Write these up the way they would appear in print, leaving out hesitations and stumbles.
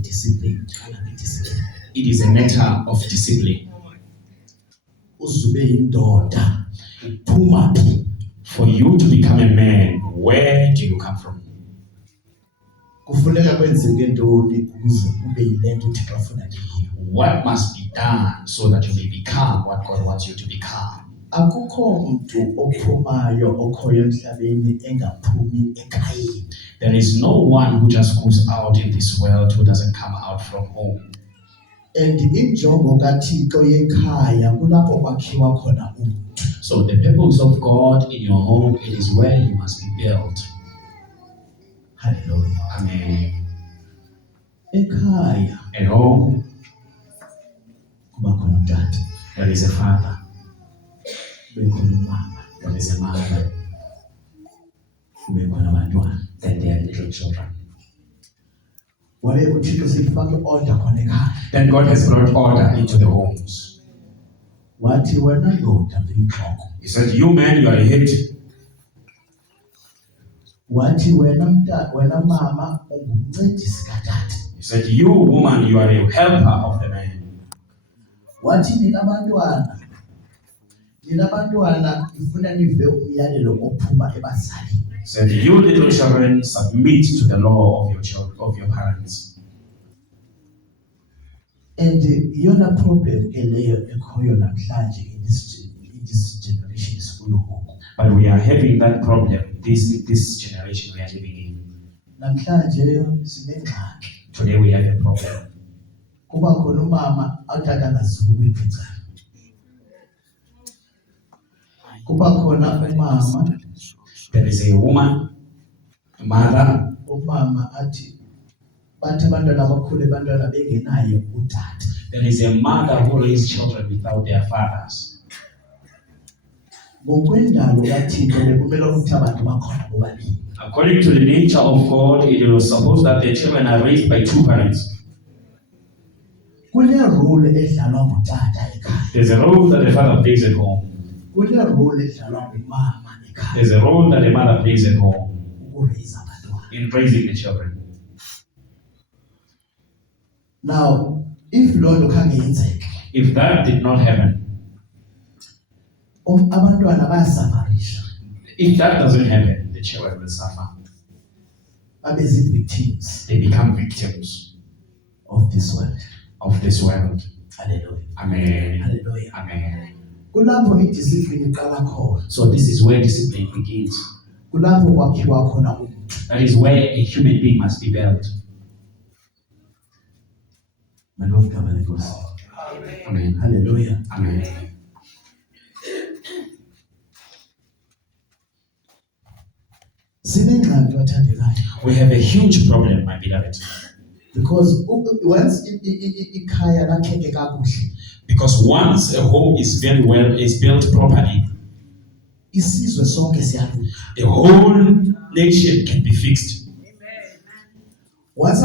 discipline. It is a matter of discipline. For you to become a man, where do you come from? What must be done so that you may become what God wants you to become? There is no one who just goes out in this world who doesn't come out from home. And so the purpose of God in your home, it is where you must be built. Hallelujah. Amen. At home, there is a father. There is a mother. Then there are little children. Then God has brought order into the homes. He said, you man, you are a head. He said, you woman, you are a helper of the man. He said, you little children, submit to the law of your children, of your parents. And the other problem in this generation is for your home. But we are having that problem this generation we are living in. Today we have a problem. There is a woman, a mother. There is a mother who raised children without their fathers. According to the nature of God, it was supposed that the children are raised by two parents. There's a role that the father plays at home. There's a role that the mother plays at home in raising the children. Now, if that did not happen, if that doesn't happen, the children will suffer. They become victims of this world. Hallelujah. Amen. Hallelujah. Amen. So this is where discipline begins. That is where a human being must be built. Amen. Hallelujah. Amen. We have a huge problem, my beloved. Because once a home is built properly, the whole nation can be fixed. Once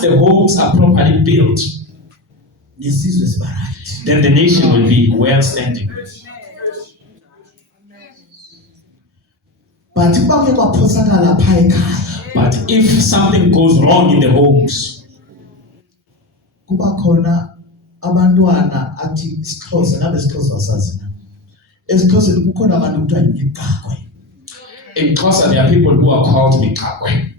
the homes are properly built, then the nation will be well standing. But if something goes wrong in the homes, in Xhosa there are people who are called Mikakwe.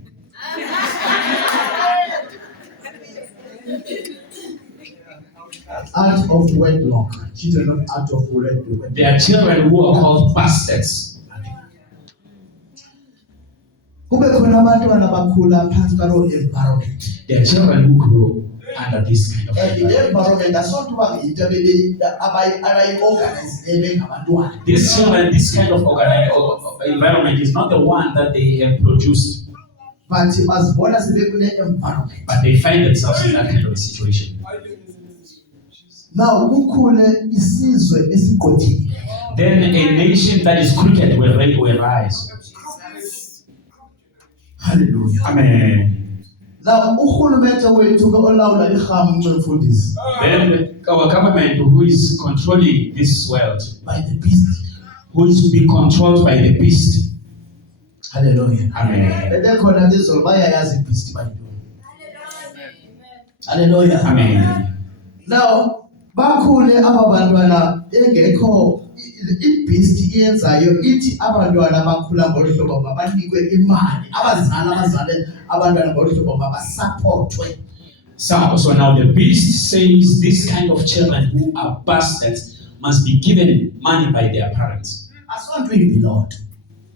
Art of wedlock. Children of art of wedlock. There are children who are called bastards. There are children who grow under this kind of environment. This kind of environment is not the one that they have produced. But they find themselves in that kind of a situation. Now, then a nation that is crooked will rise. Hallelujah. Amen. Now, then our government, who is controlling this world, by the beast, who is to be controlled by the beast. Hallelujah. Amen. Hallelujah. Amen. Now, bakhule abantwana engekho ibeast iyenzayo ithi abantwana bakhula ngolu hlobo mabanikwe imali abazali abantwana ngolu hlobo mabasupportwe. So now the beast says this kind of children who are bastards must be given money by their parents. Asonto Lord.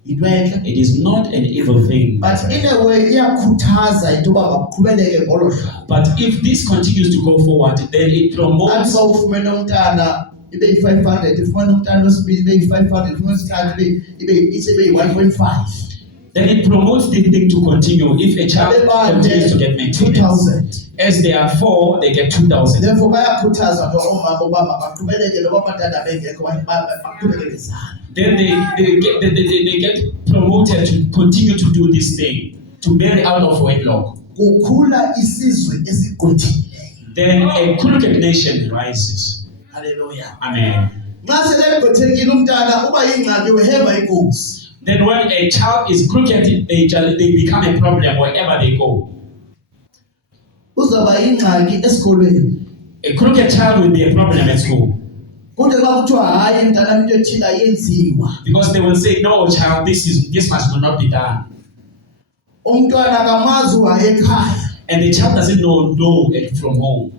It is not an evil thing. But in a way, iyakhuthaza into yoba maqhubeleke ngolo hlobo. But if this continues to go forward, then it promotes. Athi ufumene umntana ibe yi-500, ufumene umntana wesibili ibe yi-500, ufumene wesithathu ibe yi-1.5. Then it promotes the thing to continue. If a child continues to get maintenance, as they are 4, they get 2,000. Therefore, bayakhuthaza omama uba mabaqhubeleke noba abatata bengekho baqhubeleke bezala. Then they get promoted to continue to do this thing, to marry out of wedlock. Kukhula isizwe esigqwethileyo. Then a crooked nation rises. Hallelujah. Amen. Nxa sele egqwethekile umntana uba yingxaki weheva inkosi. Then when a child is crooked, they become a problem wherever they go. Uzaba yingxaki esikolweni. A crooked child will be a problem at school. Kodwa xa kuthiwa hayi mntana into ethile ayenziwa. Because they will say, no, child, this must not be done. Umntwana akamazi uhaye ekhaya. And the child doesn't know it from home.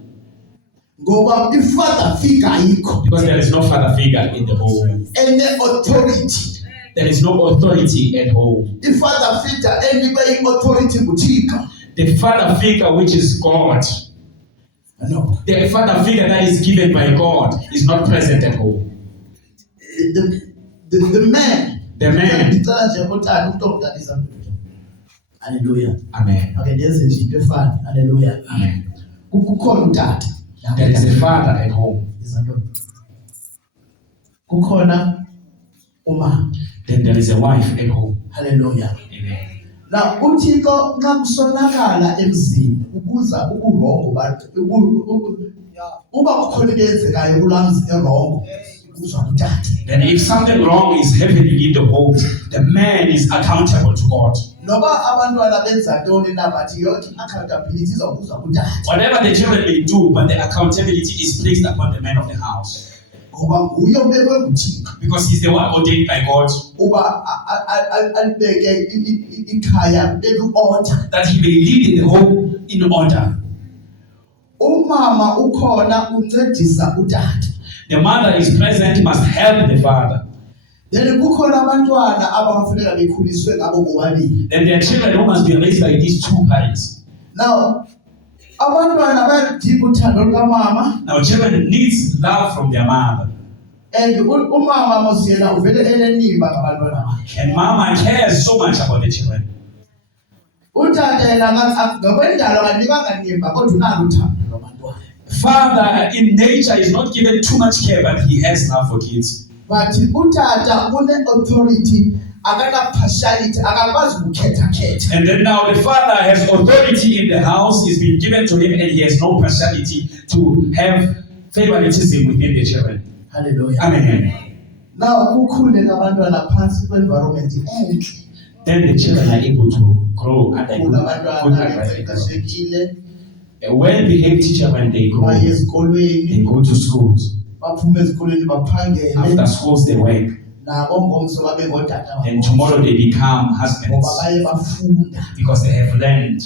Ngoba i-father figure ayikho. Because there is no father figure in the home. And the authority. There is no authority at home. I-father figure enikwe i-authority nguThixo. The father figure, which is God. No. The father figure that is given by God is not present at home. The man. The man. Hallelujah. Amen. Okay, there's a sheep fan. Hallelujah. Amen. Kukhona utata. There is a father at home. Kukhona umama. Then there is a wife at home. Hallelujah. Amen. Now, uThixo nxa kusonakala emzini ubuza uburongo bathi uba kukhona into eyenzekayo kulamzi erongo uzwa kutata. Then if something wrong is happening in the home, the man is accountable to God. Noba abantwana benza ntoni na bathi yonke accountability izokuzwa kutata. Whatever the children may do, but the accountability is placed upon the man of the house. Ngoba nguye obekwe nguThixo. Because he's the one ordained by God. Uba alibeke ikhaya order. That he may lead the home in order. Umama ukhona uncedisa utata. The mother is present, must help the father. Then kukhona abantwana abafanele bekhuliswe ngabo bobabili. Then there are children who must be raised by these two parents. Now, abantwana bayadinga uthando lukamama. Now children needs love from their mother. And umama mosiyena uvele enenimba ngabantwana bakhe. And mama cares so much about the children. Utata yena ngokwendalo akanikanga nimba kodwa unalo uthando lwabantwana. Father in nature is not given too much care, but he has love for kids. But utata une authority, akana partiality, akakwazi ukukhetha. And then now the father has authority in the house, is been given to him, and he has no partiality to have favoritism within the children. Hallelujah. Amen. Now kukhule abantwana phansi kwe-environment enhle. Then the children are able to grow under good abantwana well-behaved teacher. When they grow, baye esikolweni, they go to schools. baphume esikolweni baphangele. After schools they work. Nabo ngomso babe ngodata babo. And tomorrow they become husbands. Ngoba baye bafunda. Because they have learned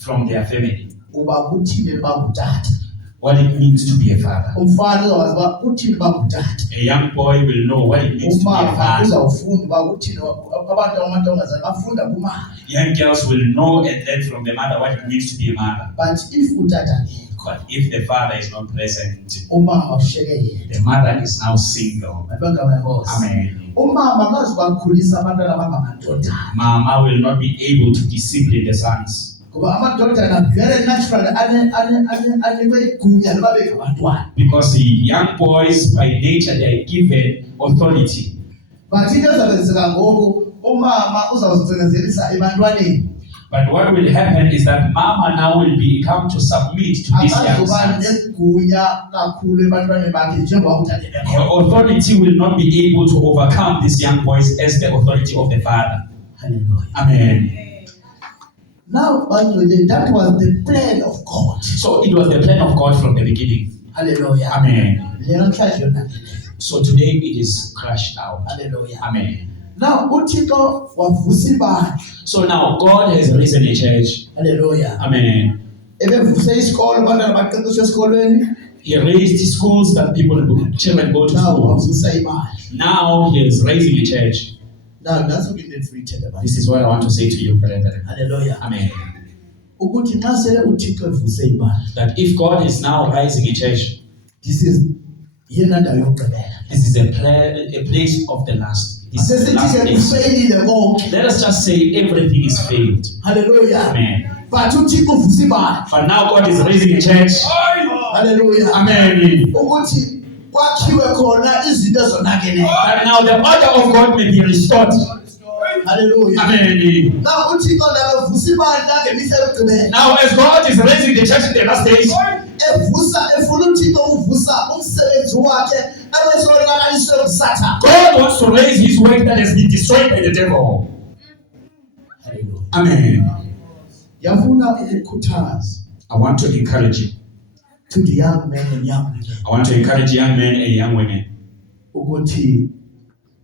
from their family. Uba kuthini bangutata. What it means to be a father. Umfana uzokwazi uba kuthini bangutata. A young boy will know what it means to be a Umama father. uzawufunda uba kuthini abantu amantombazana bafunda kumama. Young girls will know and learn from the mother what it means to be a mother. But if utata But if the father is not present, umama ushiyeke yedwa. the mother is now single. Amen. Umama akazubakhulisa abantwana abangamadodana. Mama will not be able to discipline the sons. Ngoba amadodana very naturally anikwe igunya loba bengabantwana. Because the young boys by nature they are given authority. But into ezakenzeka ngoku umama uzawuzicingezelisa ebantwaneni. But what will happen is that mama now will become to submit to these young sons. Her authority will not be able to overcome these young boys as the authority of the father. Hallelujah. Amen. Now, that was the plan of God. So it was the plan of God from the beginning. Hallelujah. Amen. Hallelujah. So today it is crashed out. Hallelujah. Amen. Now, uThixo wavusa ibandla. So now God has risen a church. Hallelujah. Amen. Ebevuse isikolo abantwana baqeqeshwe esikolweni. He raised schools that children go to Now school. wavusa ibandla. Now he is raising a church. Now that's what we need to read about. This is what I want to say to you, brethren. Hallelujah. Amen. Ukuthi xa sele uThixo evuse ibandla. That if God is now rising a church, This is yena ndawo yokugqibela. this is a place of the last. This is the last place. Asesithi konke. Let us just say everything is failed. Hallelujah. Amen. But uThixo uvuse ibandla. But now God is raising a church. Hallelujah. Amen. Ukuthi kwakhiwe khona izinto ezonakeleyo. That now the order of God may be restored. Hallelujah. Amen. Now uThixo ndawo evuse ibandla ngemihla yokugqibela. Now as God is raising the church in the last days, efuna uThixo uvusa umsebenzi wakhe ebesonakaliswe nguSathane. God wants to raise his work that has been destroyed by the devil. Hallelujah. Amen. Yafuna ukukhuthaza I want to encourage you. to the young men and young women I want to encourage young men and young women ukuthi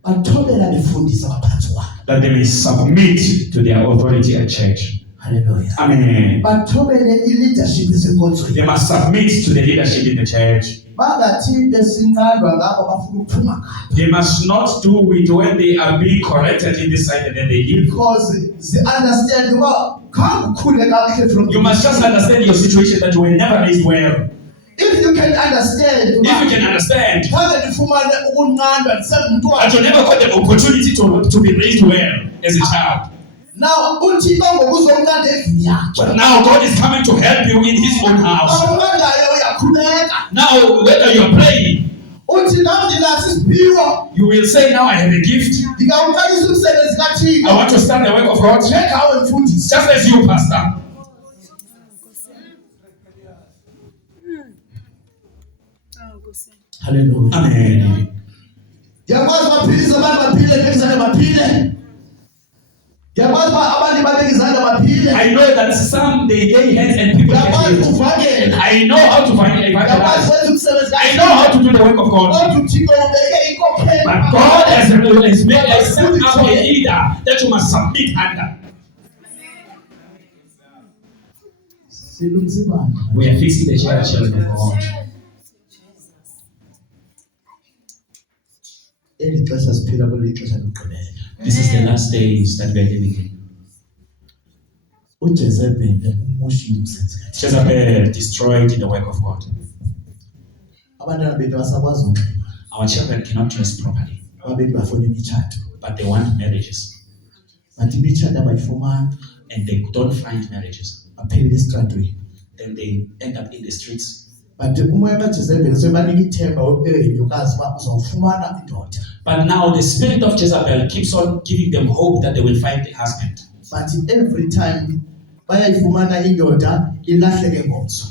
bathobela befundisa abaphathi wabo. that they may submit to their authority at church. Hallelujah. Amen. Bathobele i-leadership esenkonzweni. They must submit to the leadership in the church. Bangathi besinqandwa ngabo bafuna ukuphuma ngapha. They must not do it when they are being corrected in this side and then they leave. Because they understand uba khange ukhule kakuhle from You must just understand your situation that you were never raised well. if you can understand If you can understand khange ndifumane ukunqandwa ndisengumntwana. that you never got the opportunity to be raised well as a child. Now uThixo ngokuzonqanda endlini yakhe. But now God is coming to help you in his own house. Awunqandayo uyakhuleka. Now whether you are praying, Uthi nam ndinaso isiphiwo you will say, now I have a gift. ndingawuqalisa umsebenzi I kaThixo. want to start the work of God. Njengawe mfundisi. Just as you, pastor. Hallelujah. Amen. Ndiyakwazi baphilisa abantu baphile bekizana baphile. Ndiyakwazi abantu babekizana baphile. I know that some they lay hands and people get Ndiyakwazi healed. uvakela. I know how to find Ndiyakwazi evangelize. kwenza umsebenzi I know how to do the work of God. Kodwa uThixo ubeke inkokheli. But God has made us set up a leader that you must submit under. Silungisa ibandla. We are fixing the church, children of God. Eli xesha siphila kulo ixesha lokugqibela. This is the last days that we are living in. uJezebeli umoshile umsebenzi kaThixo. Jezebel destroyed the work of God. Abantwana bethu basakwazi unxiba. Our children cannot dress properly, Babethu bafuna imitshato. but they want marriages, Bathi imitshato abayifumani and they don't find marriages. baphelele esitratweni. Then they end up in the streets. Bathi umoya kaJezebeli sebanika ithemba unyukazi uba uzawufumana indoda. But now the spirit of Jezebel keeps on giving them hope that they will find a husband. But every time bayayifumana indoda ilahleke ngomso.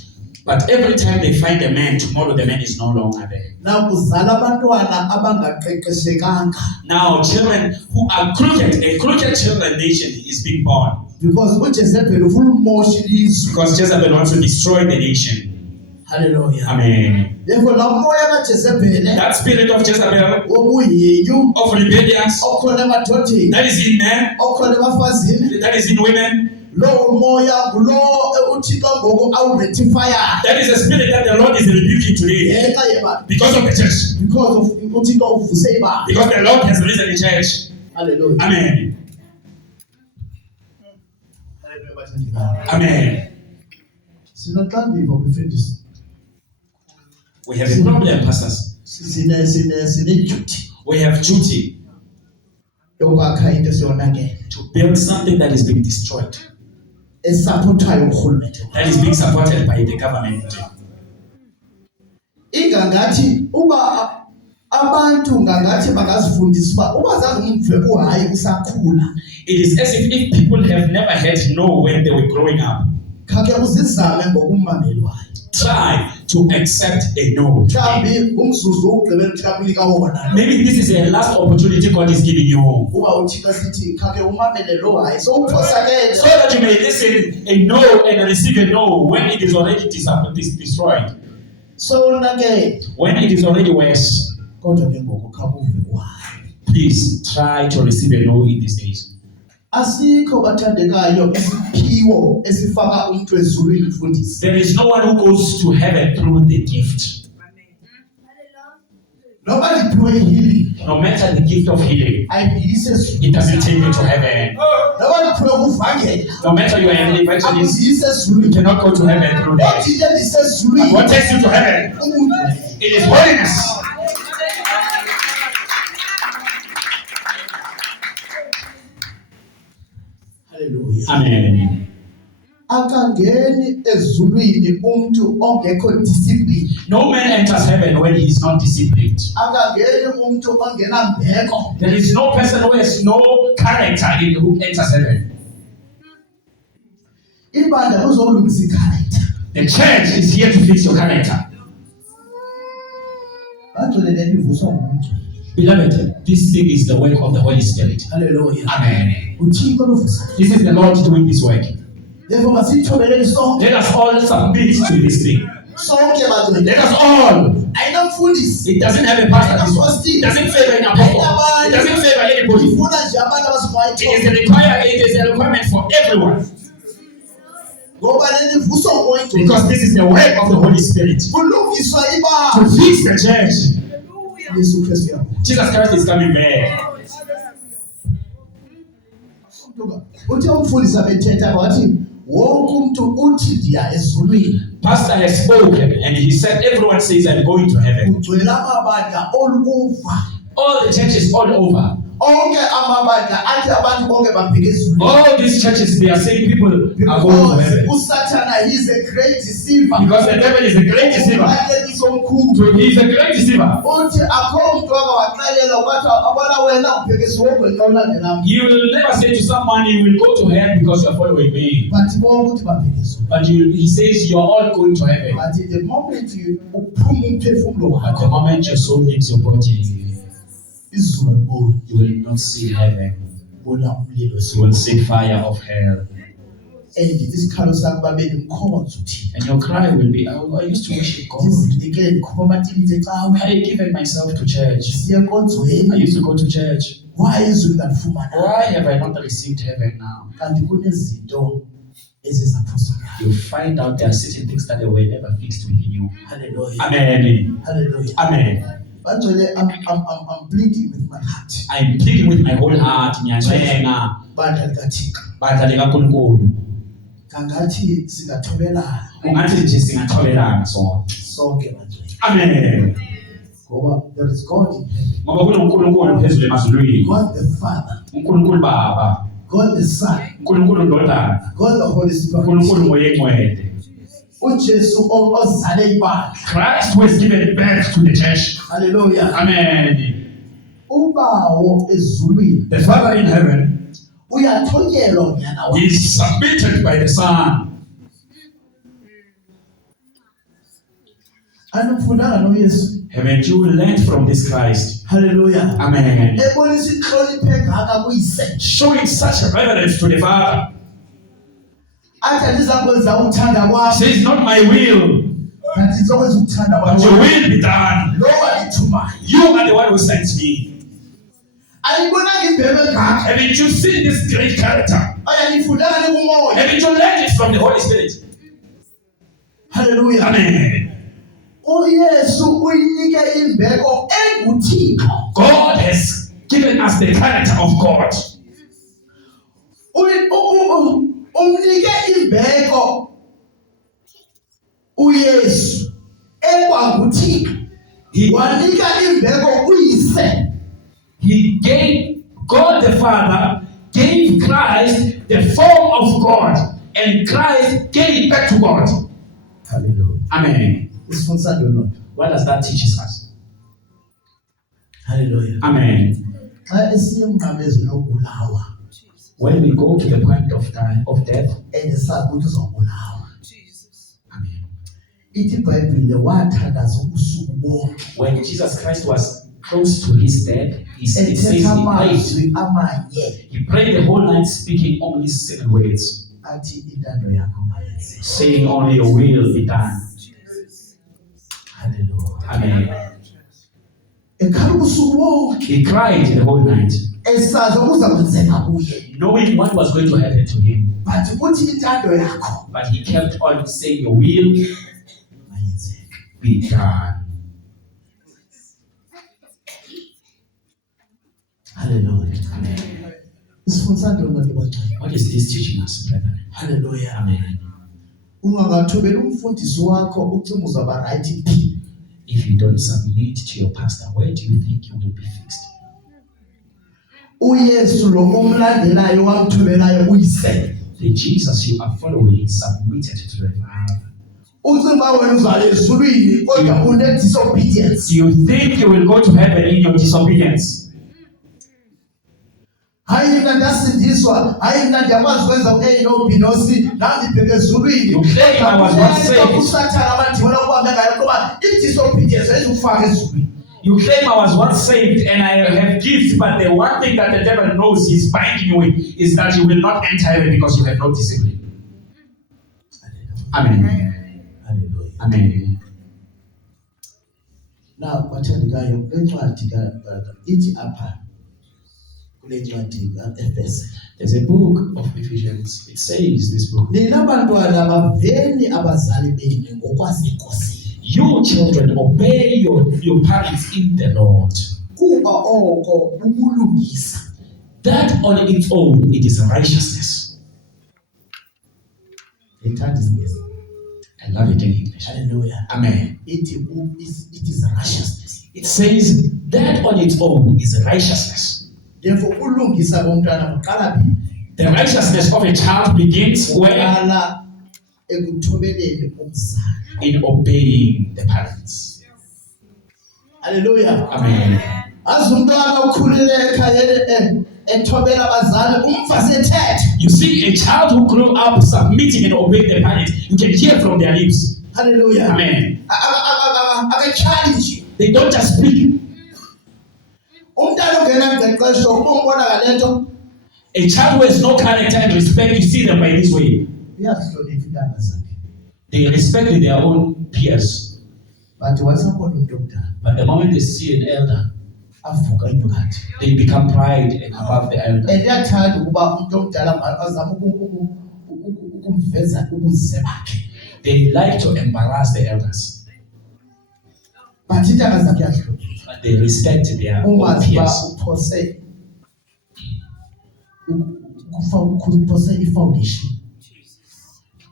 But every time they find a man, tomorrow the man is no longer there. Now kuzala abantwana abangaqeqeshekanga Now children who are crooked, a crooked children nation is being born. because uJezebeli ufuna umosha ilizwe. Because Jezebel wants to destroy the nation. Hallelujah. Amen. Therefore la moya kaJezebeli That spirit of Jezebel, obuyinyu of rebellions, okhona emadodeni that is in men, okhona ebafazini that is in women, lowo moya ngulo uThixo ngoku awurectifya that is a spirit that the Lord is rebuking today ngenxa yeba because of the church. because of uThixo uvuse ibandla. Because the Lord has risen the church. Hallelujah. Amen. Amen. Sinoxanduva kufundisa. We have a problem, pastors. Sine duty We have duty yokwakha into esiyonakele to build something that is being destroyed, esupportayo urhulumente. that is being supported by the government. Ingangathi uba abantu ngangathi bangazifundisa uba zange umve uhayi usakhula. It is as if people have never had no when they were growing up. khake uzizame ngokumamelwayo. Try to accept a no. Mhlawumbi umzuzu wokugqibela uThixo akunika wona. Maybe this is the last opportunity God is giving you. Uba uThixo sithi khake umamele lo hayi sowuphosakele. So that you may listen a no and receive a no when it is already destroyed. So nake When it is already worse, kodwa ke ngoku khakuve why. please try to receive a no in these days. Asikho bathandekayo isiphiwo esifaka umuntu ezulwini mfundisi. There is no one who goes to heaven through the gift. Nobody pray healing. No matter the gift of healing, Ayibuyise it doesn't take you to heaven. Nobody pray ukuvangela. No matter you are an evangelist, Akuziyise you ezulwini. cannot go to heaven through that. Othi nje ndisezulwini. What takes you to heaven? Umuntu. It is holiness. Hallelujah. Amen. Akangeni ezulwini umuntu ongekho discipline. No man enters heaven when he is not disciplined. Akangeni umuntu ongena mbeko. There is no person who has no character in who enters heaven. Ibandla luzolungisa character. The church is here to fix your character. Bagcwele imivuso ngomuntu. Beloved, this thing is the work of the Holy Spirit. Hallelujah. Amen. uThixo lovusa. This is the Lord doing this work. Therefore masithobelele sonke. Let us all submit to this thing. Sonke bagcwele. Let us all. Ayinamfundisi. It doesn't have a pastor. This one. It doesn't favor an apostle. It doesn't favor anybody. Ifuna nje abantu abazikwayo. It is a requirement for everyone. Ngoba lelivuso ngomuntu. Because this is the work of the Holy Spirit. Kulungiswa To ibandla. fix the church. Yesu Kristu yabo. Jesus Christ is coming back. Uthi umfundisi abethetha wathi wonke umuntu uthi ndiya ezulwini. Pastor has spoken and he said everyone says I'm going to heaven. Kugcwele amabandla all over. All the churches all over. Onke amabandla athi abantu bonke babheke ezulwini. All these churches they are saying people are going to heaven. uSathana is a great deceiver. Because the devil is a great deceiver. He is a great deceiver. Uthi akho umuntu akawaxelela ukuthi abona wena ubheke esiwongweni xa ulandelami. He will never say to someone you will go to hell because you are following me. But bonke uthi babheke ezulwini. But he says you are all going to heaven. But the moment you uphuma umphefumulo At the wakho moment your soul leaves your body, izulu libona you will not see heaven. bona umlilo You will see fire of hell. and isikhalo sakho babeni mkhonzo uthi And your cry will be, I used to worship God. ndizinikele ndikhupha amatilite cawe I given myself to church. siya I enkonzweni used to go to church. why izulu ngalifumana Why have I not received heaven now? kanti kunezinto ezizaphosakala. You find out there are certain things that were never fixed within you. Hallelujah. Amen. Hallelujah. Amen. Bagcwele I'm pleading with my heart. I'm pleading with my whole heart. Ngiyacenga. Bandla likaThixo. Bandla likaNkulunkulu. Kangathi singathobelana Ungathi nje singathobelana sonke bagcwele. Amen. Ngoba there is God in heaven. Ngoba kunoNkulunkulu phezulu emazulwini. God the Father. uNkulunkulu Baba. God the Son. uNkulunkulu Ndodana. God the Holy Spirit. uNkulunkulu Moya Engcwele. uJesu ozale ibandla. Christ who has given birth to the church. Hallelujah. Amen. Ubawo ezulwini The Father in heaven uyathotyelwa nyana wakhe. is submitted by the Son. Anifundanga noYesu. Haven't you learned from this Christ? Hallelujah. Amen. Ebonisa inhlonipho engaka kuyise. Showing such a reverence to the Father. Athi andizakwenza uthanda kwami. Says, not my will, Kanti ngizokwenza ukuthanda but your kwami. will be done. Lo walithumayo. You are the one who sent me. Ayibonanga imbebe engaka. Haven't you seen this great character? Ayalifundanga kumoya. Haven't you learned it from the Holy Spirit? Hallelujah. Amen. uYesu uyinike imbeko enguThixo. God has given us the character of God. Umnike imbeko uYesu ekwanguThixo. Wanika imbeko uyise. He gave, God the Father gave Christ the form of God, and Christ gave it back to God. Hallelujah. Amen. Isifundisa ntoni? What does that teach us? Hallelujah. Amen. Xa esiyemnqamezweni lokubulawa When we go to the point of death, endisazi ukuthi uzobulawa. ithi iBhayibhile wathandaza ubusuku bonke When Jesus Christ was close to his death, it says he ethetha prayed. amazwi amanye He prayed the whole night speaking only 7 words, athi intando yakho mayenziwe. saying only your will be done. Hallelujah. Amen. Ekhala ubusuku bonke He cried the whole night, esazi okuza kwenzeka kuye, knowing what was going to happen to him. but kuthi intando yakho But he kept on saying, your will mayenziwe. be done. Hallelujah. Amen. Isifundisa ntoni bantu bancane? What is this teaching us, brethren? Hallelujah. Amen. Ungakathobeli umfundisi wakho ucinga uzaba right phi. If you don't submit to your pastor, where do you think you will be fixed? uYesu lo omlandelayo wamthobelayo uyise. The Jesus you are following submitted to the Father. Ucinga wena uzale ezulwini kodwa une disobedience. You think you will go to heaven in your disobedience? Hayi mina ndasindiswa, hayi mina ndiyakwazi ukwenza A no B no C, nami ndibheke ezulwini. You claim I was once saved. Usathana amadimoni okuhamba ngayo kuba i-disobedience ayizufaka ezulwini. You claim I was once saved and I have gifts, but the one thing that the devil knows he's binding you with is that you will not enter heaven because you have no discipline. Amen. Hallelujah. Amen. Now bathandekayo encwadi ithi apha kule ncwadi kaEfese. There's a book of Ephesians. It says this book. Nina bantwana baveni abazali benu ngokwazi inkosi. You children, obey your parents in the Lord. Kuba oko bubulungisa. That on its own, it is righteousness. Ithanda isingesi. I love it in English. Hallelujah. Amen. It is righteousness. It says that on its own is righteousness. Therefore ulungisa bomntwana buqala phi? The righteousness of a child begins where? Uqala ekuthobeleni umzali. In obeying the parents. Hallelujah. Amen. Azumntwana ukhulele ekhayeni ethobela abazali umva sethetha. You see, a child who grew up submitting and obeying the parents, you can hear from their lips. Hallelujah. Amen. Aka challenge. They don't just speak. Umntwana ongena ngqeqesho umbona ngalento. A child who has no character and respect, you see them by this way. Uyazihlonipha intanga zakhe. They respect their own peers. But wasabona umuntu omdala But the moment they see an elder, avuka inyokathi. they become pride and above the elder. Endiyathanda ukuba umuntu omdala azama ukumveza ubuze bakhe. They like to embarrass the elders. But intanga zakhe yazihlonipha. But they respect their own Ungazi ba peers. uphose i-foundation.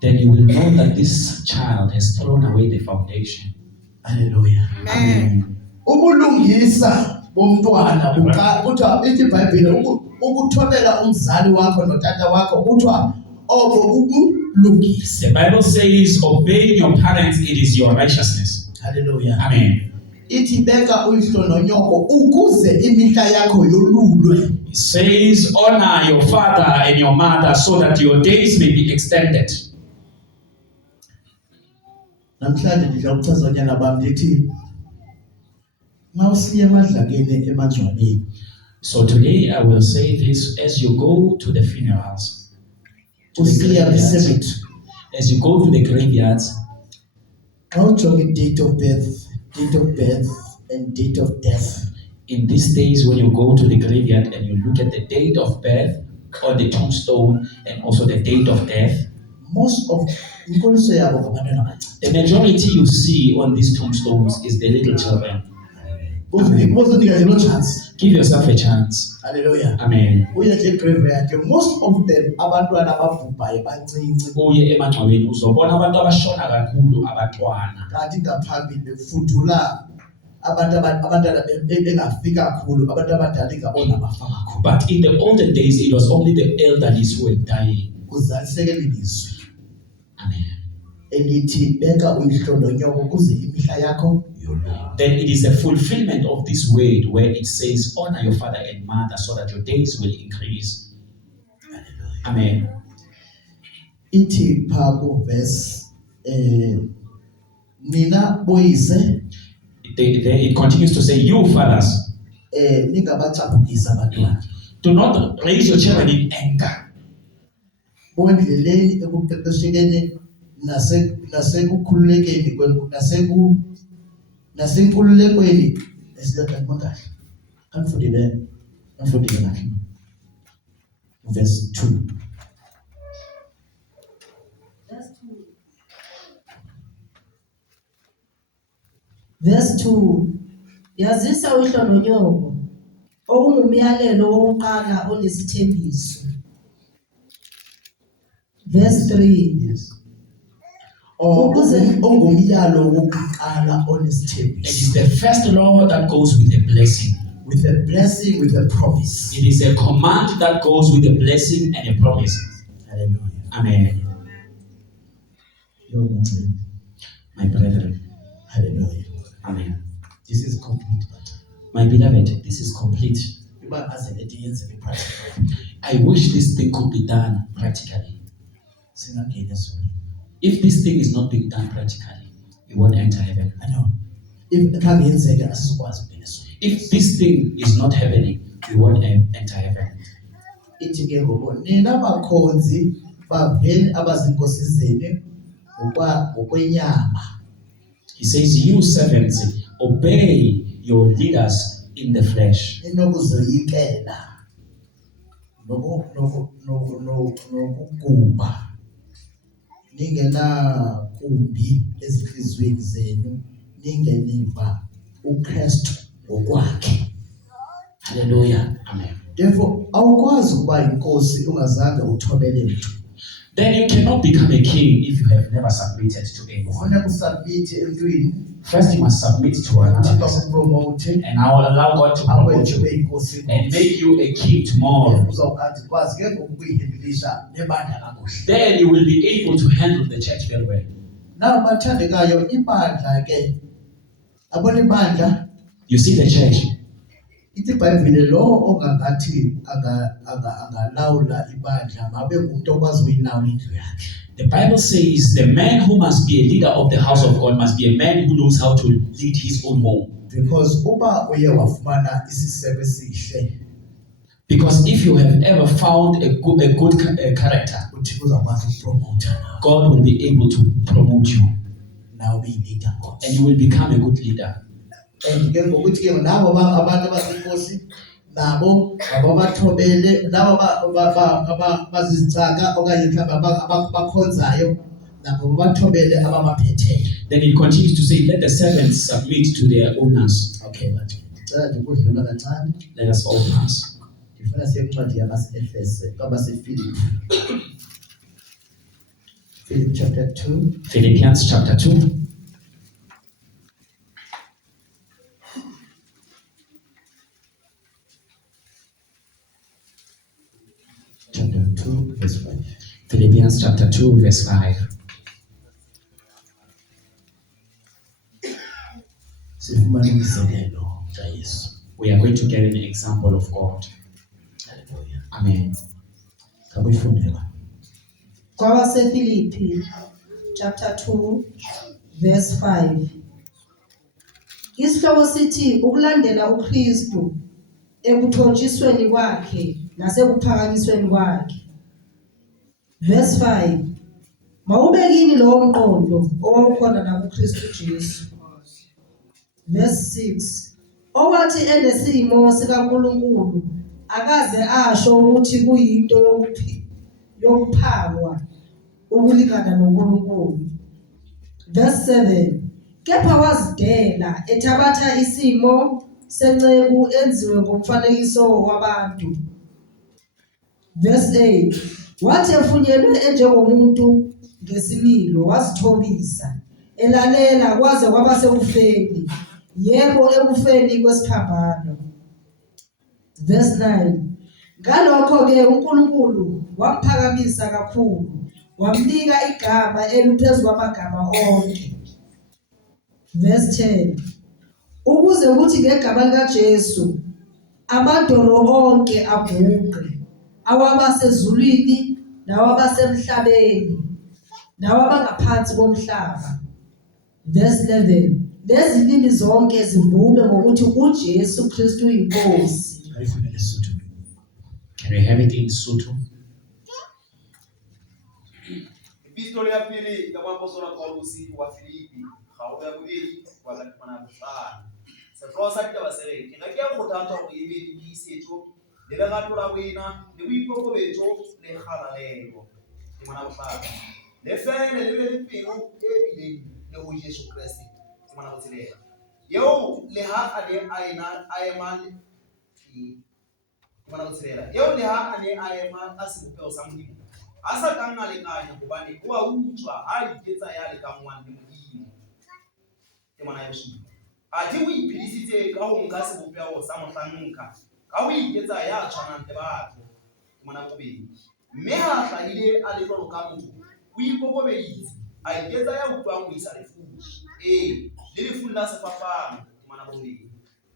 Then you will know that this child has thrown away the foundation. Hallelujah. Amen. Ubulungisa bomntwana kuthiwa ithi iBhayibhile ukuthobela umzali wakho notata wakho kuthiwa obo ubulungisa. The Bible says, obeying your parents, it is your righteousness. Hallelujah. Amen. Ithi beka uyihlo nonyoko ukuze imihla yakho yolulwe. It says, honor your father and your mother so that your days may be extended. Namhlanje ndidla ukuchaza nyana bam ndithi mawusiya emadlakeni emangcwabeni. So today I will say this: as you go to the funerals, to the Usiya graveyards, cemetery. as you go to the graveyards, Awujonge date of birth and date of death. in these days when you go to the graveyard and you look at the date of birth on the tombstone and also the date of death, Most of inkoliso yabo ngabantwana abancane. the majority you see on these tombstones is the little children. Uzinika no chance. Give yourself a chance. Hallelujah. Amen. Uye nje graveyard, most of them abantwana ababhubhayo bancinci. Uye emangcwabeni uzobona abantu abashona kakhulu abantwana. Kanti ngaphambili befudula abantwana bengafika kakhulu, abantu abadala ingabona bafa kakhulu. But in the olden days, it was only the elderly who were dying. Kuzaliseke lilizwi. Amen. Elithi beka uyihlo nonyoko ukuze imihla yakho yolulwe. Then it is a fulfillment of this word where it says, honor your father and mother so that your days will increase. Amen. Ithi pha ku verse nina boyise It continues to say, you fathers, ningabacaphukisa abantwana. do not raise your children in anger. Bondleleni ekuqeqeshekeni nasekukhululekeni nasenkululekweni esiqaqondayo. Kanifundile kahle. Verse 2. Verse 2. Yazisa uhlononyoko okungumyalelo wokuqala onesithembiso. Verse 3. Yes. Ongumyalo wokuqala It onesithembiso. is the first law that goes with a blessing. With a blessing, with a promise. It is a command that goes with a blessing and a promise. Hallelujah. Amen. You're my friend. My brethren. Hallelujah. Amen. This is complete. My beloved, this is complete. Practical. I wish this thing could be done practically. If this thing is not being done practically, we won't enter heaven. I know. If this thing is not happening, we won't enter heaven. Ithi ke ngoku nina bakhonzi baveli abazinkosizeni ngokwenyama. He says, you servants, obey your leaders in the flesh. Inokuzoyikela nokuguba ningena kumbi ezinhliziyweni zenu ningeniva uKristu ngokwakhe. Hallelujah. Amen. Therefore awukwazi ukuba inkosi ungazange uthobele mntu. Then you cannot become a king if you have never submitted to anyone. Ufuna kusubmit emntwini First, you must submit to another uthi person. bakupromote And I will allow God to promote you inkosi and make you a king tomorrow. uzawukathi kwazi ke ngokuyihendilisha nebandla kakuhle. Then you will be able to handle the church very well. Naw bathandekayo ibandla ke abona ibandla You see the church. ithi iBhayibhile lo ongangathi angalawula ibandla mabe ngumuntu okwazi uyilawula indlu yakhe. The Bible says the man who must be a leader of the house of God must be a man who knows how to lead his own home. Because uba uye wafumana isiseko esihle Because if you have ever found a good character, uthi uzakwazi ukupromota God will be able to promote you nawe uyilida and you will become a good leader. and ke ngokuthi ke nabo abantu abasenkosi nabo ababathobele nabo bazizicaka okanye mhlawumbe abakhonzayo nabo bathobele ababaphetheyo. Then it continues to say, let the servants submit to their owners. Okay, but ngicela nje ukudlula kancane. Let us all pass. Ngifuna siye encwadi yabase-Efese kwabase-Philippi. Philippi chapter 2. Philippians chapter 2. Chapter 2 verse 5. Philippians chapter 2 verse 5. Sifumana umzekelo kaYesu. We are going to get an example of God. Hallelujah. Amen. Kabuyifunde ba. KwabaseFilipi chapter 2 verse 5. Isihloko sithi ukulandela uKristu ekuthonjisweni kwakhe nasekuphakanyisweni kwakhe. Verse 5. Mawubekini lowo mqondo owawukhona nakuKristu Jesu. Verse 6. Owathi enesimo sikaNkulunkulu akaze asho ukuthi kuyinto yokuphakwa ukulingana noNkulunkulu. Verse 7. Kepha wazidela ethabatha isimo senceku enziwe ngomfanekiso wabantu. Verse 8. Wathi efunyelwe enjengomuntu ngesimilo wazithobisa elalela kwaze kwaba sekufeni, yebo ekufeni kwesiphambano. Verse 9. Ngalokho ke uNkulunkulu wamphakamisa kakhulu wamnika igama eliphezu kwamagama onke. Verse 10. Ukuze kuthi ngegama likaJesu amadolo onke abhuqe, awabasezulwini nawabasemhlabeni nawabangaphansi komhlaba. Verse 11. Lezi limi zonke zivume ngokuthi uJesu Kristu uyinkosi. Ayifune lesuthu. Can we have it in Sotho? Epistole ya pele ya apostolo Paulus wa Filipi kgaolo ya bobedi wa ka 5. Sefo sa ditaba se re ke ga ke go thata go e be di setso le lerato la wena le boikokobetso le kgalalelo ke mona bohlano le fele le be le pelo e bileng le ho Jesu Kriste ke mona botselela yeo le ha a le a ema ke mona botselela yeo le ha a le a ema a sebopego sa modimo a sa kang a lekanya hobane o a utswa a iketsa ya lekangwang le modimo ke mona ya bosupa a di o iphedisitse ka ho nka sebopego sa mohlanka ka ho iketsa ya tshwanang le batho ke mona bobedi mme ha hlahile a le jwalo ka motho o ikokobeditse a iketsa ya utlwang ho isa lefung le lefung la sefapano ke mona bobedi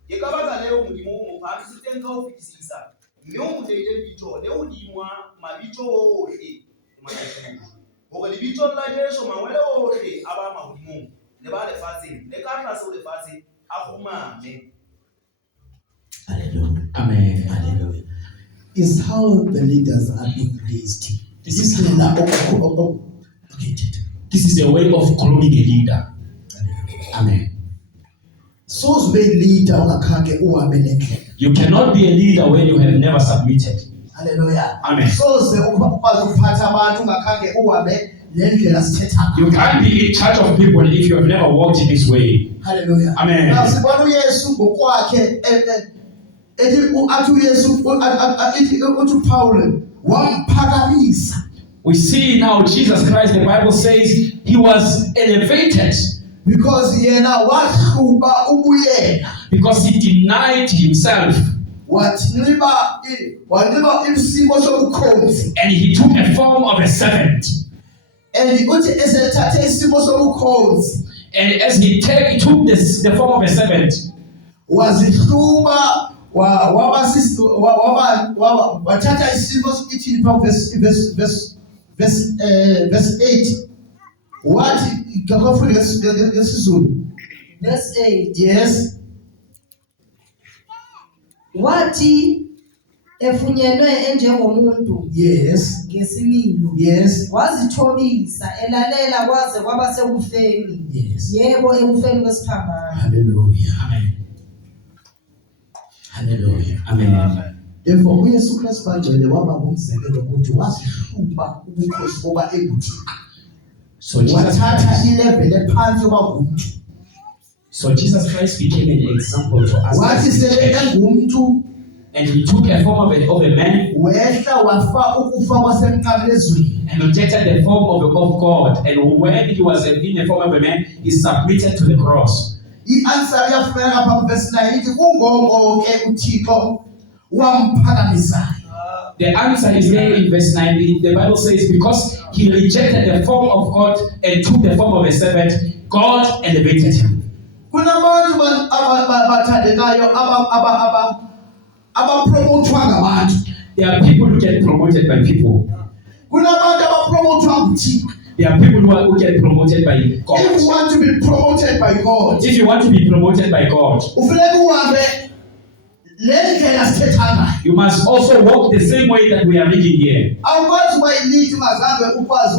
ke ka baka leo modimo o mo phamisitseng ka ho fetisisa mme o mo theile bitso le hodima mabitso ohle ke mona bobedi hore lebitso la Jesu mangwele ohle a ba mahodimong le ba lefatsheng le ka tlase ho lefatshe a khumame. Hallelujah. Amen. Hallelujah. Is how the leaders are being raised. This is located. This is a way of grooming a leader. Amen. So leader ungakhange uhambe nendlela. You cannot be a leader when you have never submitted. Hallelujah. Amen. So ukwazi ukuphatha abantu ungakhange uhambe nendlela sithetha. You can't be in charge of people if you have never walked in this way. Hallelujah. Amen. Now sibona uYesu ngokwakhe ethi athi uYesu uthi Paul wamphakamisa. We see now Jesus Christ, the Bible says he was elevated Because yena wahluba ubuyena. because he denied himself Wanxiba isimo sobukhosi. and he took a form of a servant. And uthi esethathe isimo sobukhosi And as he took the form of a servant, wazihluba wathatha isimo ithi verse 8 wathi ngakafunda ngesizulu. Verse 8. Yes. Wathi efunyenwe enjengomuntu Yes. ngesimilo. Yes. Wazithobisa elalela kwaze kwaba sekufeni. Yes. Yebo ekufeni kwesiphambano. Hallelujah. Amen. Hallelujah. Amen. Therefore uYesu Kristu bangcwele waba ngumzekelo ukuthi wazihluba ubukhosi boba ebuthika. Wathatha ilevel ephansi yoba ngumuntu. So Jesus Christ became an example to us. Wathi sele engumntu And he took a form of a man wehla wafa ukufa kwasemqamelezweni. and rejected the form of God. And when he was in the form of a man, he submitted to the cross. I-answer iyafuneka lapha verse 9 ithi kungoko ke uThixo wamphakamisayo. The answer is there in verse 9. The Bible says, because he rejected the form of God and took the form of a servant, God elevated him. Kunabantu abathandekayo abapromothwa ngabantu. There are people who get promoted by people. Kunabantu abapromothwa nguThixo. There are people who get promoted by God. If you want to be promoted by God, If you want to be promoted by God, ufuneka uhambe le ndlela sithetha ngayo. you must also walk the same way that we are reading here. Awukwazi uba yilidi ungazange ukwazi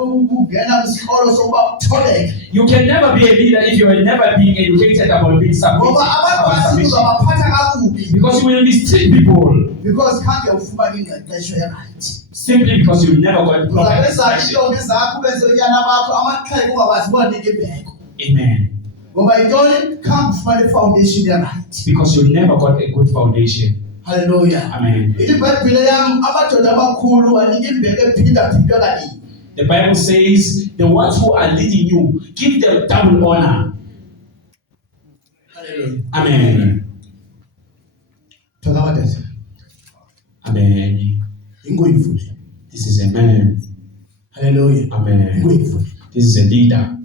ukungena kwisikolo sokuba utholeke. You can never be a leader if you are never being educated about being Ngoba abantu submitted. bazabaphatha kakubi. Because you will mistreat people Because khange ufumane ingqeqesho erayithi. simply because you never got proper Uzabeza instruction. intombi zakho benze unyana bakho amaxhego ungabazi ubanike imbeko. Amen. Ngoba yintoni? Khange ufumane i-foundation erayithi. Because you never got a good foundation. Hallelujah. Amen. Ithi iBhayibhile yam amadoda amakhulu anika imbeko ephindaphindwe kabili. The Bible says, the ones who are leading you, give them double honor. Hallelujah. Amen. Talk about that. Amen. Inguyivule. This is a man. Hallelujah. Amen. Inguyivule. This is a leader.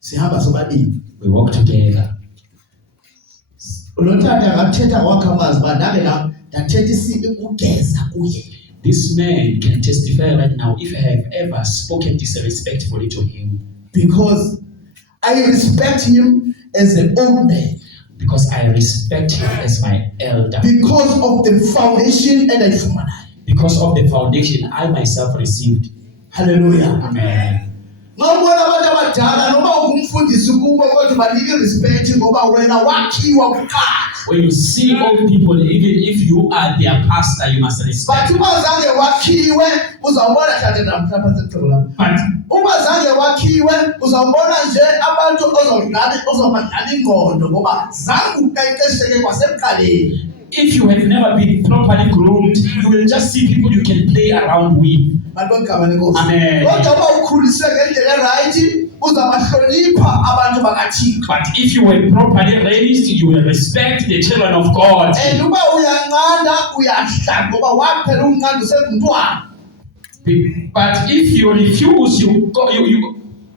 Sihamba sobabili. We walk together. Unothanda akathetha kwakhe amazi banake la ndathetha isinto ukugeza kuye. This man can testify right now if I have ever spoken disrespectfully to him. Because I respect him as an old man because I respect him as my elder. because of the foundation and the human. Because of the foundation I myself received. Hallelujah. Amen. Ngawubona abantu abadala noma ungumfundisi kubo kodwa banike respect ngoba wena wakhiwa kuqala. When you see old people, even if you are their pastor, you must respect. But uma zange wakhiwe uzawubona hlale namhlanje secebo lapho. But Uma zange wakhiwe uzawubona nje abantu ozobadlala ingqondo ngoba zange uqeqesheke kwasekuqaleni. if you have never been properly groomed, you will just see people you can play around with. Amen. But if you were properly raised, you will respect the children of God. But if you refuse, you go.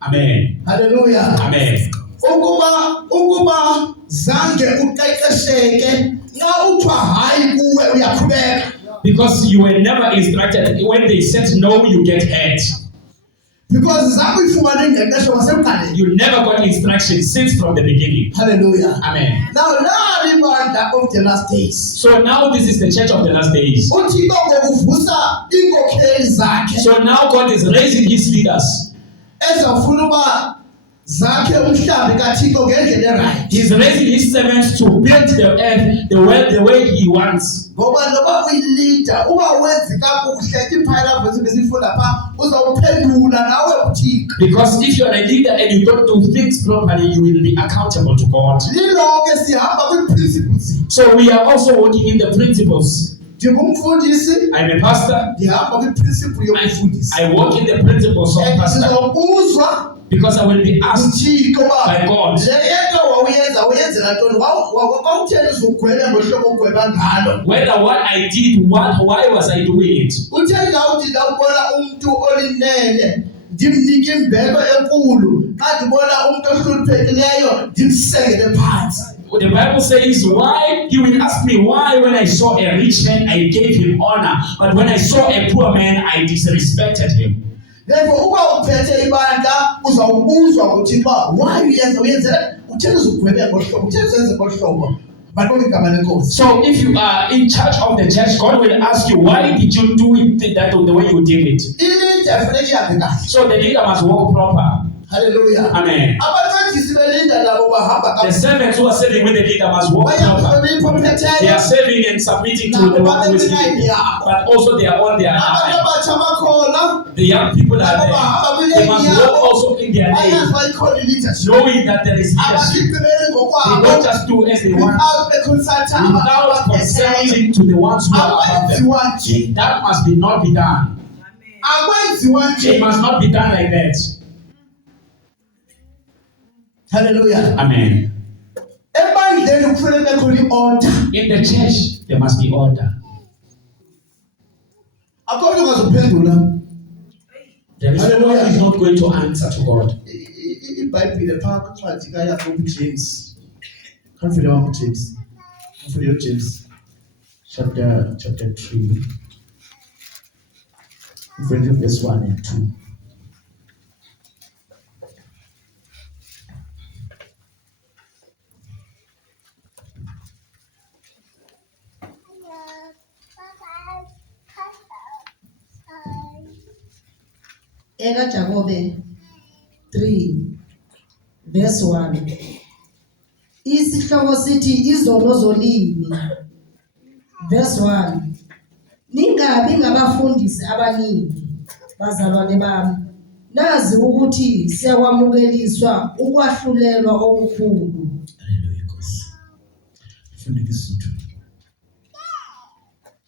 Amen. Hallelujah. Amen. Ukuba zange uqeqesheke na uthwa hayi kuwe uyaqhubeka. Because you were never instructed. When they said no, you get hurt. Because zange uyifumane ingqeqesho wasekuqaleni. You never got instructions since from the beginning. Hallelujah. Amen. Now ibandla of the last days. So now this is the church of the last days. uThixo ngokuvusa inkokheli zakhe. So now God is raising his leaders. Ezafuna uba zakhe umhlaba kaThixo ngendlela erayithi. He's raising his servants to build the earth the way he wants. Ngoba noba uyileader uba wenzi kakuhle iphayila verse besifunda pha uzawuphendula nawe kuThixo. Because if you are a leader and you don't do things properly, you will be accountable to God. Lilonke sihamba kwi-principles. So we are also working in the principles. Njengomfundisi I'm a pastor. ndihamba kwi-principle yokufundisa. I work in the principles of pastor Sizokuzwa because I will be asked uThixo by God. le yento wawuyenzela ntoni wawutheni uzugwebe ngohlobo ogweba ngalo. Whether what I did, why was I doing it? Utheni ndawuthi ndawubona umuntu olinene ndimnike imbeko enkulu xa ndibona umuntu ohluphekileyo ndimsekele phansi. The Bible says, why? He will ask me why when I saw a rich man, I gave him honor. But when I saw a poor man, I disrespected him. Therefore, uba uphethe ibandla uzawubuzwa ukuthi ba why uyenzela utheni uzugwebe ngohlobo utheni uzenze ngohlobo. So if you are in charge of the church, God will ask you, why did you do it that the way you did it? So the leader must walk proper. Hallelujah. Amen. The servants who are serving with the leader must walk proper. They are serving and submitting to the one who is leading. But also they are on their the young people are there. They must walk also in their name, knowing that there is leadership. They don't just do as they want without consenting to the ones who are above them. That must not be done. It must not be done like that. Hallelujah. Amen. In the church, there must be order. The Lord is not going to answer to God. James chapter 3, verse 1 and 2. Jakobe 3 verse 1 isihloko sithi izono zolimi. Verse 1 ningabi ngabafundisi abaningi bazalwane bami, nazi ukuthi siyakwamukeliswa ukwahlulelwa okukhulu.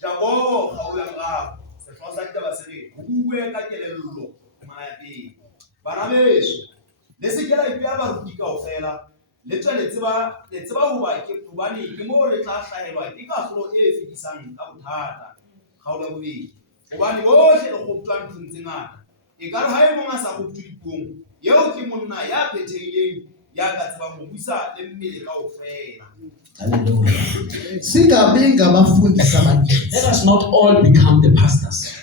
Jakobo awuyanga sefasa kitaba sele uwe ka kelello mayapi bana beso lesikela ipya ba rutika ofela le tswa le tseba ho ba ke bobane ke mo re tla hlahelwa ke ka golo e fedisang ka bothata gaola bobe bobane bohle le go tswa ntse ngata e ka re ha e mong a sa go tupong yeo ke monna ya phethehileng ya ka tseba go buisa le mmele ka ofela. Hallelujah. Let us not all become the pastors.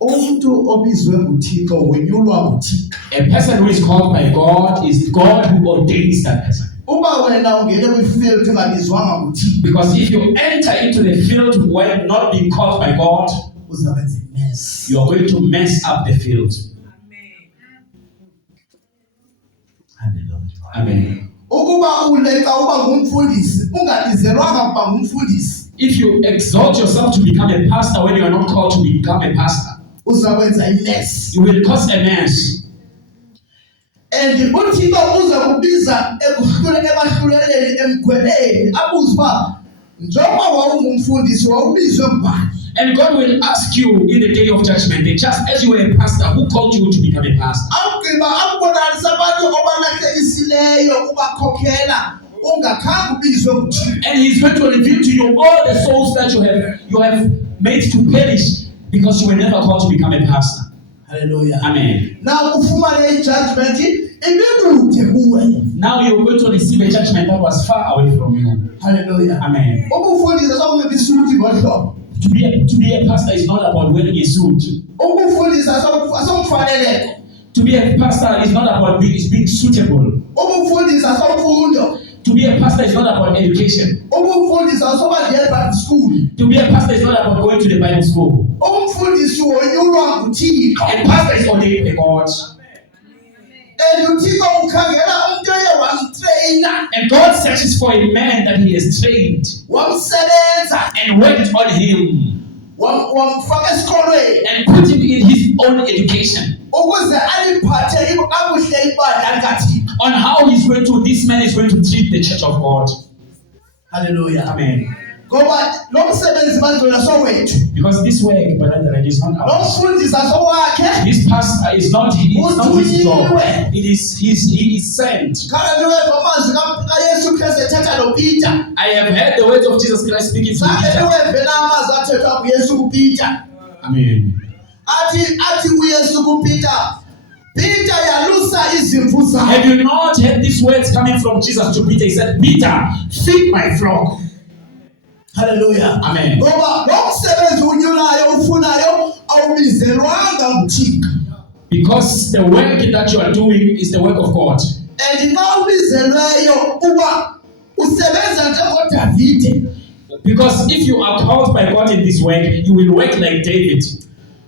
Umuntu obizwe nguThixo wenyulwa nguThixo. A person who is called by God is God who ordains that person. Uba wena ungene kwi-field ungabizwanga nguThixo. Because if you enter into the field while not being called by God, Uzakwenza imess. you are going to mess up the field. Amen. Ukuba uleqa uba ngumfundisi, ungabizelwanga kuba ngumfundisi. If you exalt yourself to become a pastor when you are not called to become a pastor, Uzakwenza imess. you will cause a mess. And uThixo uzakubiza ebahluleleni emgwebeni abuze uba njengoba wawungumfundisi wawubizwe ngubani? And God will ask you in the day of judgment, just as you were a pastor, who called you to become a pastor? Awugqiba akubonanisa abantu obalahlekisileyo ubakhokhela ungakhange ubizwe nguThixo. And He's going to reveal to you all the souls that you have made to perish because you were never called to become a pastor. Hallelujah. Amen. Now ufumane i-judgment ibikude kuwe. Now you're going to receive a judgment that was far away from you. Hallelujah. Amen. Ukufundisa sokunxiba isuti ngomhlobo. To be a pastor is not about wearing a suit. Ukufundisa sokufaneleko. To be a pastor is not about being suitable. Ukufundisa somfundo. To be a pastor is not about education. Ukufundisa soba ndiye Bible school. To be a pastor is not about going to the Bible school. Umfundisi wonyulwa nguThixo. A pastor is ordained by God. And uThixo ukhangela umuntu oye wamtraina. And God searches for a man that He has trained Wamsebenza and worked on him wamfaka esikolweni and put him in his own education ukuze aliphathe kakuhle ibandla likaThixo. on how this man is going to treat the church of God. Hallelujah. Amen. Ngoba lo msebenzi banzona sowethu. Because this work, brother, is not Lo ours. mfundisa sowakhe. This pastor is not his job. He is sent. Khona niwe ngomazwi kaYesu Kristu ethetha noPeter. I have heard the words of Jesus Christ speaking to Sake Peter. niweve namazwi athethwa nguYesu kuPeter. Amen. Athi uYesu kuPeter. Peter yalusa izimvu zakhe. Have you not heard these words coming from Jesus to Peter? He said, Peter, feed my flock. Hallelujah. Amen. Ngoba lo msebenzi unyulayo ufunayo awubizelwanga nguThixo. Because the work that you are doing is the work of God. And nxa ubizelweyo uba usebenza njengoDavide. Because if you are called by God in this work, you will work like David.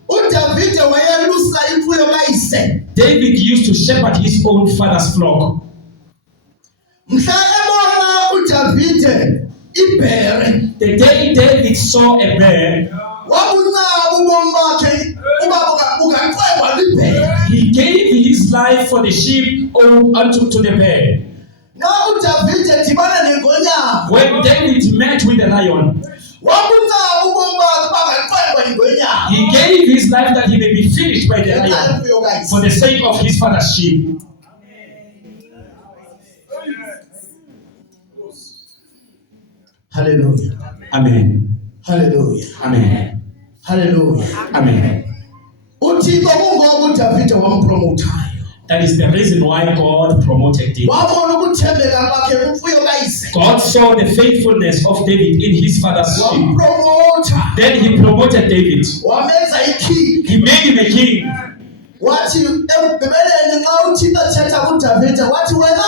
uDavide wayelusa imfuyo kayise. David used to shepherd his own father's flock. Mhla ebona uDavide ibhere. The day David saw a bear, Wabuncaba ubomi bakhe uba ungaqweba libhere. he gave his life for the sheep unto the bear. Na uDavide edibana nengonyama. When David met with the lion, Wabuncaba ubomi bakhe bangaqweba ingonyama. he gave his life that he may be finished by the lion for the sake of his father's sheep. Hallelujah. Amen. Hallelujah. Amen. Hallelujah. Amen. uThixo kungoba uDavide wampromotayo. That is the reason why God promoted David. Wabona ukuthembeka kwakhe kumfuyo kayise. God saw the faithfulness of David in his father's sheep. Wampromota. Then he promoted David. Wamenza iking. He made him a king. Wathi ebhebeleni nxa uThixo ethetha kuDavide wathi wena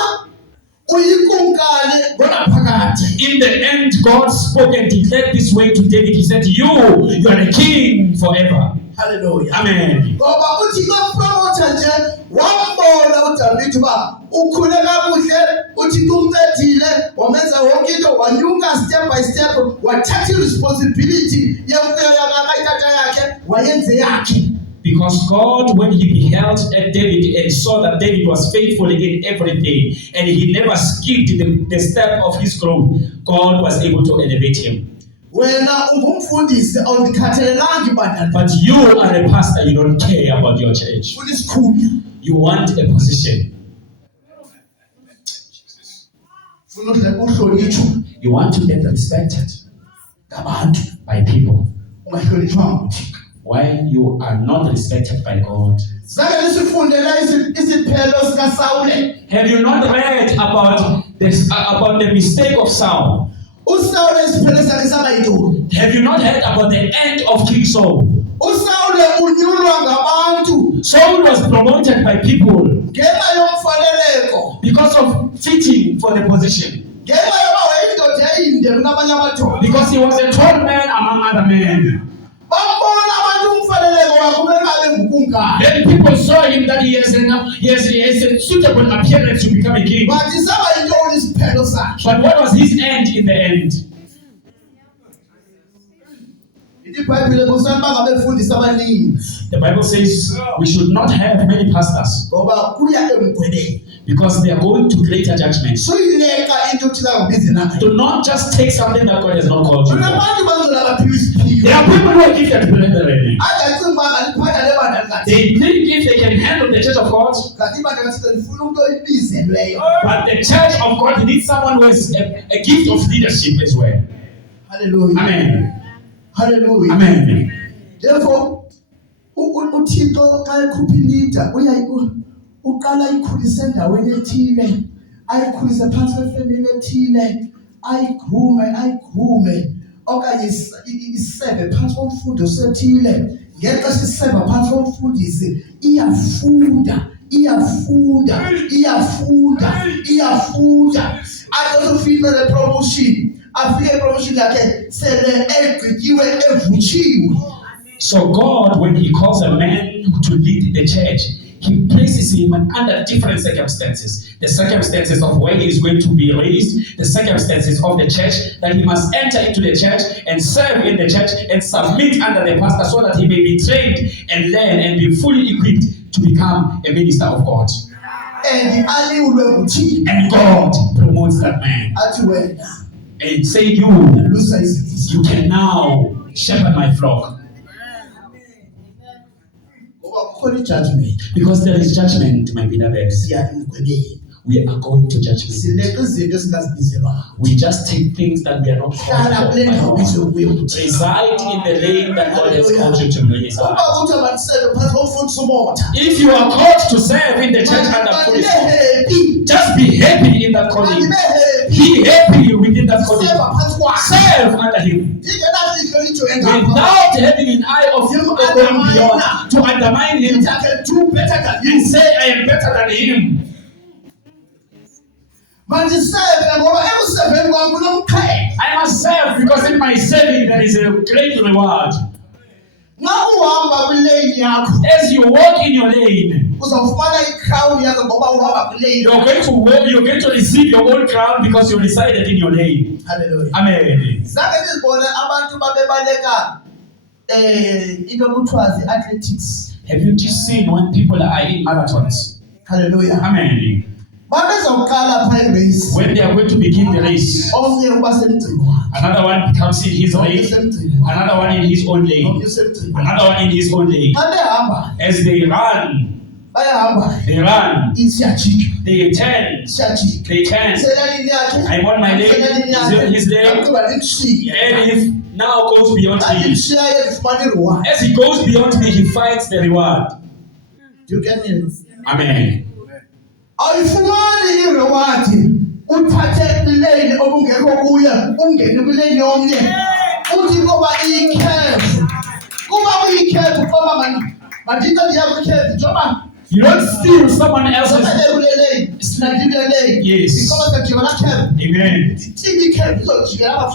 uyikunkani ngonaphakade. In the end, God spoke and declared this way to David. He said, you are a king forever. Hallelujah. Amen. Ngoba uThixo promota nje wambona uDavide uba ukhule kakuhle uThixo umncedile wamenza wonke into wanyuka step by step wathatha responsibility yemfuyo yakayitata yakhe wayenze yakhe. Because God, when he beheld David and saw that David was faithful in everything and he never skipped the step of his growth, God was able to elevate him. Wena ungumfundisi awukhathalelanga ibandla. But you are a pastor, you don't care about your church. Kulisikhulu. You want a position. Funa uhlonitshwa You want to get respected ngabantu by people. ungahlonitshwanga nguThixo. While you are not respected by God. Sake nisifundela isiphelo sikaSawule. Have you not read about the mistake of Saul? uSawule isiphelo sakhe saba yintoni? Have you not heard about the end of King Saul? uSawule unyulwa ngabantu. Saul was promoted by people Ngenxa yomfaneleko. because of fitting for the position. Ngenxa yoba wayindoda eyinde kunabanye amadoda. Because he was a tall man among other men. Bambona abantu umfaneleko wakhe ubengabe ngukungani. Then people saw him that he has a suitable appearance to become a king. Bathi saba yintoni isiphelo sakhe. But what was his end in the end? iBhayibhile kusani bangabefundisa abaningi. The Bible says we should not have many pastors Ngoba kuya emgwedeni. because they are going to greater judgments. Suyileka into thina ngibizela. Do not just take something that God has not called you for. Kunabantu banzola baphiwa isiphiwo. There are people who are gifted brethren. Angacinga uba ngaliphatha lebandla likaThixo. They think if they can handle the church of God, Kanti ibandla likaThixo lifuna umuntu oyibizelweyo. but the church of God needs someone who has a gift of leadership as well. Hallelujah. Amen. Hallelujah. Amen. Therefore uThixo xa ekhupha ilida uqala ayikhulise endaweni ethile, ayikhulise phansi kwefemeli ethile, ayigrume okanye isebe phansi komfundisi osethile. Ngexesha isebe phansi komfundisi iyafunda azofika le promotion, afike promotion yakhe sele egqityiwe evutshiwe. So God, when He calls a man to lead the church, He places him under different circumstances. The circumstances of where he is going to be raised, the circumstances of the church, that he must enter into the church and serve in the church and submit under the pastor so that he may be trained and learn and be fully equipped to become a minister of God. And God promotes that man and say, you can now shepherd my flock. Because there is judgment, my beloveds. We are going to judgment. We just take things that we are not called for. Reside in the lane that God has called you to reside. If you are called to serve in the church under police, just be happy in that calling. Be happy within that calling. Serve under Him. Without having an eye of Him going beyond to undermine Him and say, I am better than Him. I must serve because in my serving there is a great reward. As you walk in your lane, you're going to receive your own crown because you resided in your lane. Hallelujah. Amen. Have you just seen when people are in marathons? Hallelujah. Amen. When they are going to begin the race, another one comes in his lane, another one in his own lane, another one in his own lane. As they run, they turn. I'm on my lane, he's on his lane, and he now goes beyond me. As he goes beyond me, he finds the reward. Do you get me? Amen. Awufumani irewadi uthathe ilane obungekho kuye ungene kulane yomnye uthi ngoba ikhefu kuba kuyikhefu ngoba mandika ndiyakukhefu njoba you don't steal someone else's. Yes. Amen.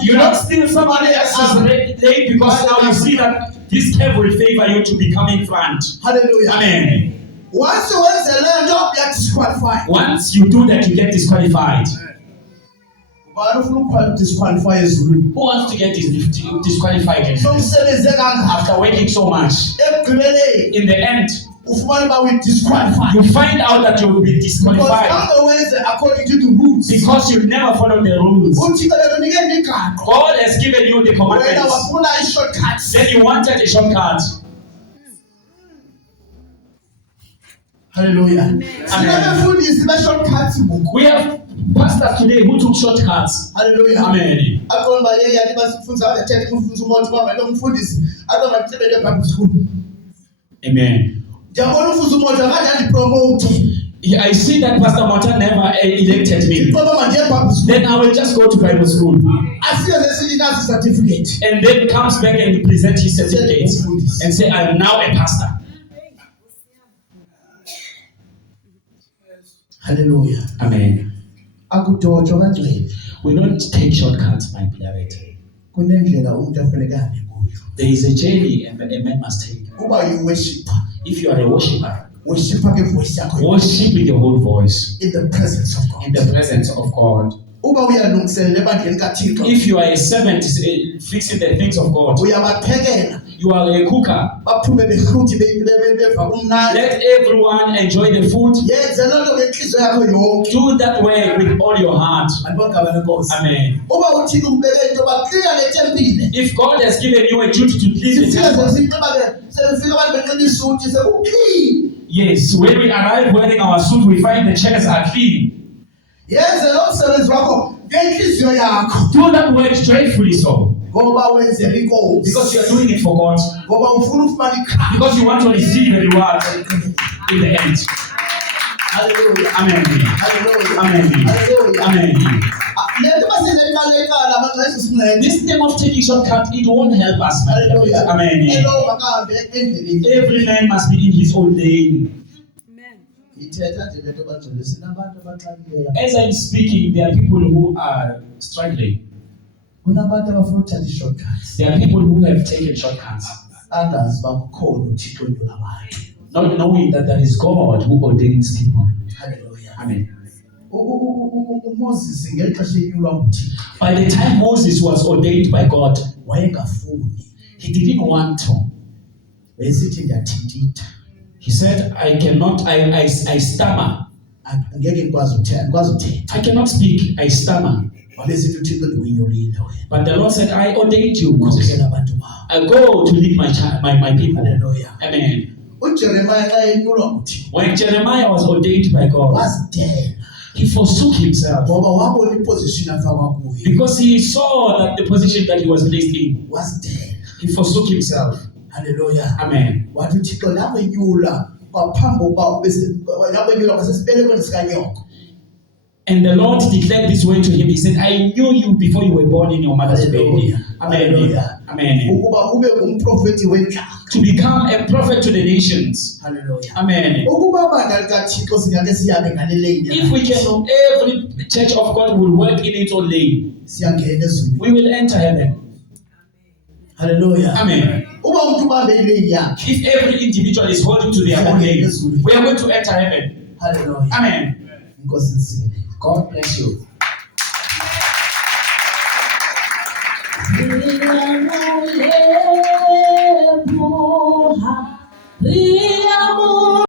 You don't steal someone else's lane because now you see that this curve will favor you to become in front. Hallelujah. Amen. Once you get disqualified. Once you do that, you get disqualified. Who wants to get disqualified after working so much? In the end, you find out that you will be disqualified according to the rules. Because you never follow the rules. God has given you the commandments. Then you wanted a shortcut. Hallelujah. Amen. We have pastors today who took shortcuts. Hallelujah. Amen. Amen. I see that Pastor Monta never elected me. Then I will just go to Bible school. And then comes back and present his certificate and say, I am now a pastor. Hallelujah. Amen. We don't take shortcuts, my beloved. There is a journey a man must take. If you are a worshiper, worship with your whole voice in the presence of God. In the presence of God. If you are a servant fixing the things of God, you are a cooker. Let everyone enjoy the food. Do that way with all your heart. Amen. If God has given you a duty to please the temple, yes, when we arrive wearing our suit, we find the chairs are clean. Yes, do that work joyfully so. Because you are doing it for God. Because you want to receive the reward in the end. Hallelujah. Amen. Hallelujah. Amen. Amen. This name of taking shortcut, it won't help us. Amen. Every man must be in his own lane. As I'm speaking, there are people who are struggling. There are people who have taken shortcuts, not knowing that there is God who ordains people. Hallelujah. Amen. By the time Moses was ordained by God, he didn't want to. He said, I cannot, I stammer. I cannot speak, I stammer. But the Lord said, I ordained you, Moses. I go to lead my people. Amen. When Jeremiah was ordained by God, he forsook himself. Because he saw that the position that he was placed in was dead. He forsook himself. Hallelujah. Amen. And the Lord declared this way to him. He said, I knew you before you were born in your mother's belly. Amen. Amen. To become a prophet to the nations. Hallelujah. Amen. If we can, every church of God will work in its own lane. We will enter heaven. Hallelujah. Amen. If every individual is holding to their own lane, we are going to enter heaven. Hallelujah. Amen. God bless you.